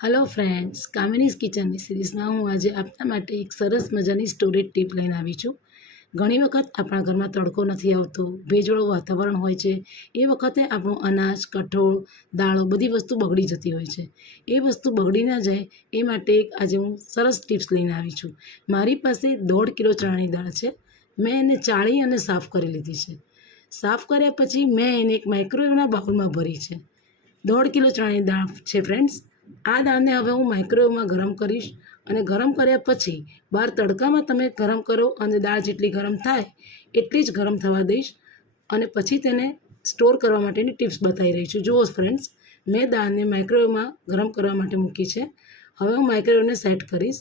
Hello friends, कामिनीज kitchen series में हूँ आज आपना माटे एक सरस मजानी स्टोरेज टीप लईने आवी छूं। घणी वखत आपणा घर में तड़को नहीं आवतो, भेजवाळुं वातावरण होय छे, ए वखते आपणुं अनाज, कठोळ, दाळो बधी वस्तु बगड़ी जती होय छे। ए वस्तु बगड़ी न जाए ए माटे आज हूँ सरस टीप्स लईने आवी छूं। मारी पासे 1.5 किलो चणानी दाळ छे। मैं एने चाळी अने साफ करी लीधी छे। साफ कर्या पछी मैं एने एक माइक्रोवेवना बाउलमां भरी छे। 1.5 किलो चणानी दाळ छे फ्रेंड्स। आ दाळने हवे हूँ माइक्रोवेव में गरम करीश अने गरम कर्या पछी बहार तड़का में तमे गरम करो अने दाळ जेटली गरम थाय एटली ज गरम थवा दईश अने पछी तेने स्टोर करवा माटेनी टिप्स बताई रही छूं। जुओ फ्रेंड्स, मैं दाळने माइक्रोवेव में गरम करवा माटे मूकी छे। हवे हूँ माइक्रोवेवने सेट करीश।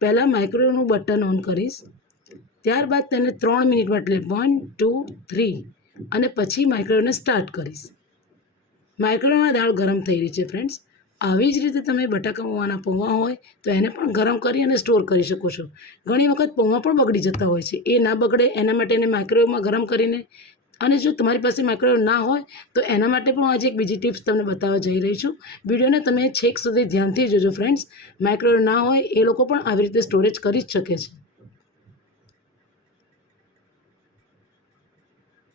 पहला माइक्रोवेवनुं बटन ऑन करीश, त्यारबाद तेने 3 मिनिट माटे 1 2 3 अने पछी माइक्रोवेवने स्टार्ट करीश। माइक्रोवेव में दाळ गरम थई रही है फ्रेंड्स। આવી જ રીતે તમે બટાકા પૌવાના પૌવા હોય તો એને પણ ગરમ કરી અને સ્ટોર કરી શકો છો। ઘણી વખત પૌવા પણ બગડી જતા હોય છે, એ ના બગડે એના માટે એને માઇક્રોવેવમાં ગરમ કરીને, અને જો તમારી પાસે માઇક્રોવેવ ના હોય તો એના માટે પણ આજે એક બીજી ટિપ્સ તમને બતાવવા જઈ રહી છું। વિડીયોને તમે છેક સુધી ધ્યાનથી જોજો ફ્રેન્ડ્સ। માઇક્રોવેવ ના હોય એ લોકો પણ આવી રીતે સ્ટોરેજ કરી જ શકે છે।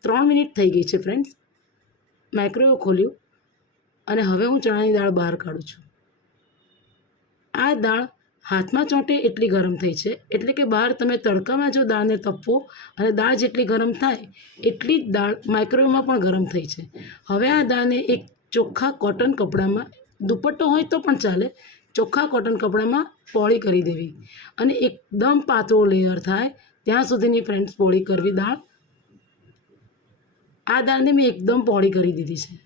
3 મિનિટ થઈ ગઈ છે ફ્રેન્ડ્સ। માઇક્રોવેવ ખોલ્યું અને હવે હું ચણાની દાળ બહાર કાઢું છું। આ દાળ હાથમાં ચોંટે એટલી ગરમ થઈ છે, એટલે કે બહાર તમે તડકામાં જો દાળને તપવો અને દાળ જેટલી ગરમ થાય એટલી જ દાળ માઇક્રોવેવમાં પણ ગરમ થઈ છે। હવે આ દાળને એક ચોખ્ખા કોટન કપડામાં, દુપટ્ટો હોય તો પણ ચાલે, ચોખ્ખા કોટન કપડામાં પોળી કરી દેવી અને એકદમ પાતળો લેયર થાય ત્યાં સુધીની ફ્રેન્ડ્સ પોળી કરવી દાળ। આ દાળને મેં એકદમ પોળી કરી દીધી છે।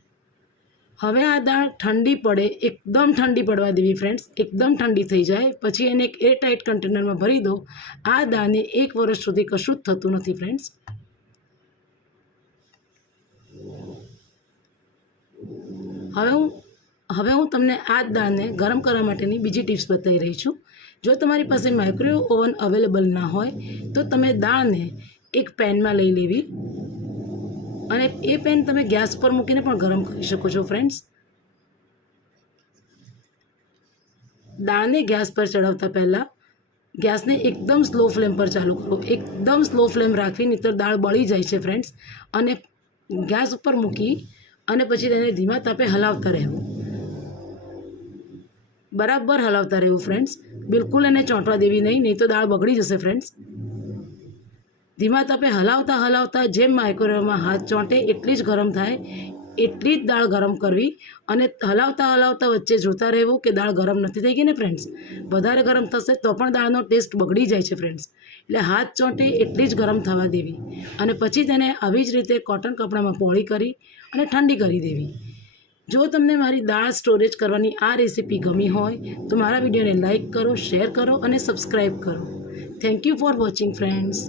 હવે આ દાળ ઠંડી પડે, એકદમ ઠંડી પડવા દેવી ફ્રેન્ડ્સ। એકદમ ઠંડી થઈ જાય પછી એને એક એરટાઇટ કન્ટેનરમાં ભરી દો। આ દાળને 1 વર્ષ સુધી કશું જ થતું નથી ફ્રેન્ડ્સ। હવે હું તમને આ દાળને ગરમ કરવા માટેની બીજી ટિપ્સ બતાવી રહી છું। જો તમારી પાસે માઇક્રોવેવ ઓવન અવેલેબલ ના હોય તો તમે દાળને એક પેનમાં લઈ લેવી અને એ પેન તમે ગેસ પર મૂકીને પણ ગરમ કરી શકો છો ફ્રેન્ડ્સ। દાળને ગેસ પર ચડાવતા પહેલાં ગેસને એકદમ સ્લો ફ્લેમ પર ચાલુ કરો। એકદમ સ્લો ફ્લેમ રાખવી, નહીંતર દાળ બળી જાય છે ફ્રેન્ડ્સ। અને ગેસ ઉપર મૂકી અને પછી તેને ધીમા તાપે હલાવતા રહેવું, બરાબર હલાવતા રહેવું ફ્રેન્ડ્સ। બિલકુલ એને ચોંટવા દેવી નહીં તો દાળ બગડી જશે ફ્રેન્ડ્સ। ધીમા તાપે હલાવતા હલાવતા જેમ માઇક્રોવેવમાં હાથ ચોંટે એટલી જ ગરમ થાય એટલી જ દાળ ગરમ કરવી અને હલાવતા હલાવતા વચ્ચે જોતા રહેવું કે દાળ ગરમ નથી થઈ ગઈ ને ફ્રેન્ડ્સ। વધારે ગરમ થશે તો પણ દાળનો ટેસ્ટ બગડી જાય છે ફ્રેન્ડ્સ। એટલે હાથ ચોંટે એટલી જ ગરમ થવા દેવી અને પછી તેને આવી જ રીતે કોટન કપડામાં પોળી કરી અને ઠંડી કરી દેવી। જો તમને મારી દાળ સ્ટોરેજ કરવાની આ રેસીપી ગમી હોય તો મારા વિડીયોને લાઇક કરો, શેર કરો અને સબસ્ક્રાઈબ કરો। Thank you for watching friends.